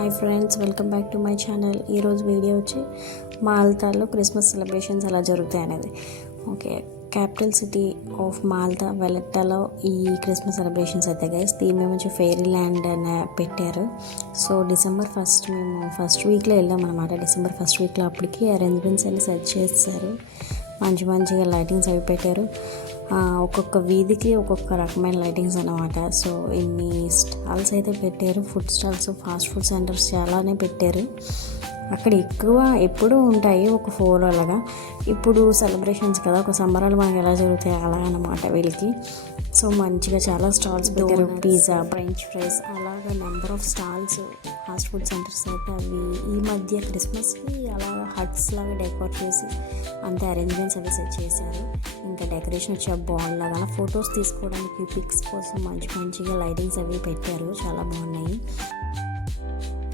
Hi friends, welcome back to my channel. ఈరోజు video వచ్చి మాల్తాలో క్రిస్మస్ సెలబ్రేషన్స్ ఎలా జరుగుతాయి అనేది. Okay, capital city of Malta వెలెట్టాలో ఈ క్రిస్మస్ సెలబ్రేషన్స్ అయితే గైస్ థీమ్ ఏమొచ్చి ఫెయిరీ ల్యాండ్ అని పెట్టారు. సో డిసెంబర్ 1st మేము ఫస్ట్ వీక్లో వెళ్ళాం అనమాట. డిసెంబర్ 1st వీక్లో అప్పటికి అరేంజ్మెంట్స్ అన్ని సెట్ చేస్తారు. మంచిగా లైటింగ్స్ అవి పెట్టారు. ఒక్కొక్క వీధికి ఒక్కొక్క రకమైన లైటింగ్స్ అన్నమాట. సో ఇన్ని స్టాల్స్ అయితే పెట్టారు. Food stalls, fast food centres చాలానే పెట్టారు. అక్కడ ఎక్కువ ఎప్పుడూ ఉంటాయి, ఒక 4 అలాగా. ఇప్పుడు సెలబ్రేషన్స్ కదా, ఒక సంబరాలు మనకి ఎలా జరుగుతాయి అలా అన్నమాట వీళ్ళకి. సో మంచిగా చాలా స్టాల్స్ పెట్టారు. పిజ్జా, ఫ్రెంచ్ ఫ్రైస్ అలాగా number of stalls, fast food centres అయితే అవి ఈ మధ్య క్రిస్మస్కి అలా హట్స్ లాగా డెకోర్ చేసి అంతే అరేంజ్మెంట్స్ అవి సెట్ చేశారు. ఇంకా డెకరేషన్ వచ్చి బాల్ లాగా ఫొటోస్ తీసుకోవడానికి పిక్స్ కోసం మంచిగా లైటింగ్స్ అవి పెట్టారు. చాలా బాగున్నాయి.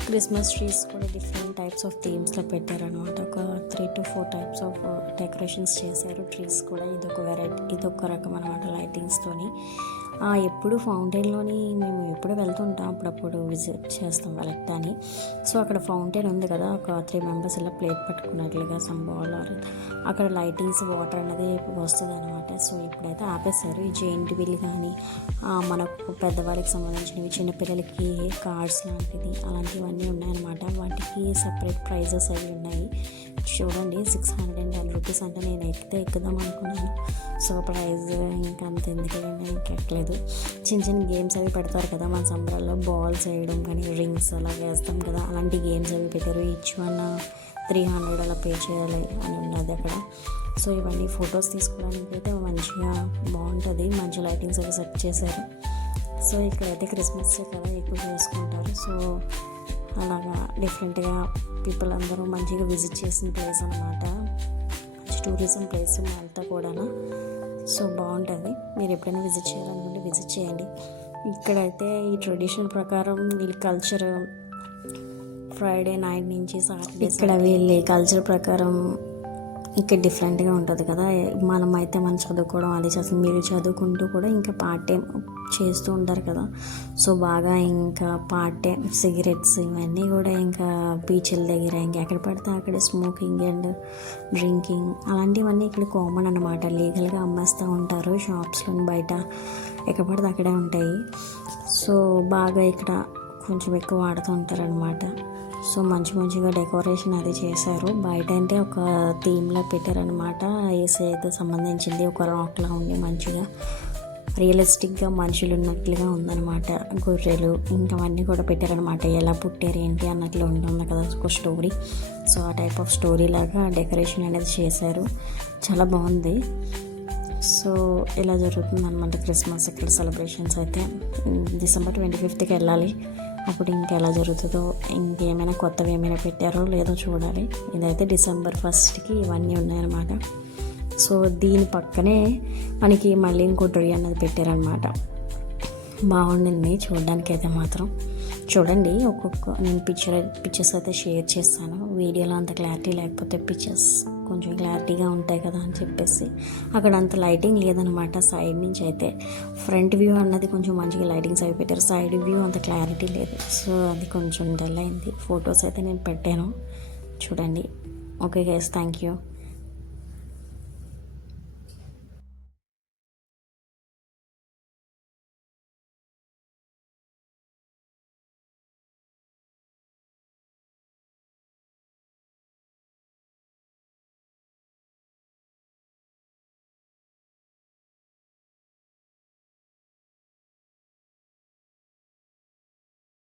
క్రిస్మస్ ట్రీస్ కూడా డిఫరెంట్ టైప్స్ ఆఫ్ థీమ్స్లో పెట్టారనమాట. ఒక 3 to 4 టైప్స్ ఆఫ్ డెకరేషన్స్ చేశారు. ట్రీస్ కూడా ఇదొక రకం అనమాట లైటింగ్స్తోని. ఎప్పుడు ఫౌంటైన్లోని మేము ఎప్పుడు వెళ్తుంటాం, అప్పుడప్పుడు విజిట్ చేస్తాం వెలెట్టాని. సో అక్కడ ఫౌంటైన్ ఉంది కదా, ఒక 3 మెంబర్స్ ఇలా ప్లేట్ పట్టుకున్నట్లుగా సంబాల్ అక్కడ లైటింగ్స్ వాటర్ అనేది వస్తుంది అనమాట. సో ఇప్పుడైతే ఆపేశారు. ఈ జెయింట్ వీల్ కానీ మనకు పెద్దవాళ్ళకి సంబంధించినవి, చిన్నపిల్లలకి కార్డ్స్ లాంటివి అలాంటివన్నీ ఉన్నాయన్నమాట. వాటికి సపరేట్ ప్రైజెస్ అవి ఉన్నాయి. చూడండి, 610 రూపీస్ అంటే నేను ఎక్కుదాం అనుకున్నాను. సో ప్రైజ్ ఇంకా అంత ఎందుకు ఎక్కలేదు. చిన్న గేమ్స్ అవి పెడతారు కదా మన సంబరాల్లో, బాల్స్ వేయడం కానీ, రింగ్స్ అలా వేస్తాం కదా, అలాంటి గేమ్స్ అవి పెట్టారు. ఈచ్ వన్ 300 అలా పే చేయాలి అని ఉన్నది అక్కడ. సో ఇవన్నీ ఫొటోస్ తీసుకోవడానికి అయితే మంచిగా బాగుంటుంది. మంచి లైటింగ్స్ అవి సెట్ చేశారు. సో ఇక్కడైతే క్రిస్మస్ కదా ఎక్కువ చేసుకుంటారు. సో అలాగా డిఫరెంట్గా పీపుల్ అందరూ మంచిగా విజిట్ చేసిన ప్లేస్ అనమాట. మంచి టూరిజం ప్లేస్ మాల్తా కూడా. సో బాగుంటుంది. మీరు ఎప్పుడైనా విజిట్ చేయాలనుకుంటే విజిట్ చేయండి. ఇక్కడైతే ఈ ట్రెడిషన్ ప్రకారం వీళ్ళ కల్చర్ ఫ్రైడే నైట్ నుంచి సాటర్డే, ఇక్కడ వీళ్ళ కల్చర్ ప్రకారం ఇంకా డిఫరెంట్గా ఉంటుంది కదా. మనమైతే మనం చదువుకోవడం అది చేస్తాం, మీరు చదువుకుంటూ కూడా ఇంకా పార్ట్ టైం చేస్తూ ఉంటారు కదా. సో బాగా ఇంకా పార్ట్ టైం సిగరెట్స్ ఇవన్నీ కూడా ఇంకా బీచ్ల దగ్గర ఇంకా ఎక్కడ పడితే అక్కడ స్మోకింగ్ అండ్ డ్రింకింగ్ అలాంటివన్నీ ఇక్కడ కామన్ అనమాట. లీగల్గా అమ్మేస్తూ ఉంటారు షాప్స్లో, బయట ఎక్కడ పడితే అక్కడే ఉంటాయి. సో బాగా ఇక్కడ కొంచెం ఎక్కువ వాడుతూ ఉంటారు అనమాట. సో మంచిగా డెకరేషన్ అది చేశారు. బయట అంటే ఒక థీమ్లో పెట్టారనమాట. ఏసైతే సంబంధించింది ఒక రాక్లా ఉండి మంచిగా రియలిస్టిక్గా మనుషులు ఉన్నట్లుగా ఉందన్నమాట. గొర్రెలు ఇంకా అవన్నీ కూడా పెట్టారనమాట. ఎలా పుట్టారు ఏంటి అన్నట్లు ఉంటుంది కదా ఒక స్టోరీ. సో ఆ టైప్ ఆఫ్ స్టోరీ లాగా డెకరేషన్ అనేది చేశారు. చాలా బాగుంది. సో ఇలా జరుగుతుంది అనమాట క్రిస్మస్ ఇక్కడ సెలబ్రేషన్స్ అయితే. డిసెంబర్ 25కి వెళ్ళాలి. అప్పుడు ఇంకెలా జరుగుతుందో, ఇంకేమైనా కొత్తవి ఏమైనా పెట్టారో లేదో చూడాలి. ఇదైతే డిసెంబర్ 1కి ఇవన్నీ ఉన్నాయన్నమాట. సో దీని పక్కనే మనకి మళ్ళీ ఇంకో ట్రీ అన్నది పెట్టారనమాట. బాగుండింది చూడడానికి అయితే మాత్రం. చూడండి, నేను పిక్చర్స్ అయితే షేర్ చేస్తాను. వీడియోలో అంత క్లారిటీ లేకపోతే పిక్చర్స్ కొంచెం క్లారిటీగా ఉంటాయి కదా అని చెప్పేసి అక్కడ అంత లైటింగ్ లేదనమాట. సైడ్ నుంచి అయితే ఫ్రంట్ వ్యూ అన్నది కొంచెం మంచిగా లైటింగ్స్ అవి పెట్టారు. సైడ్ వ్యూ అంత క్లారిటీ లేదు. సో అది కొంచెం డల్ అయింది. ఫొటోస్ అయితే నేను పెట్టాను, చూడండి. Okay guys, thank you.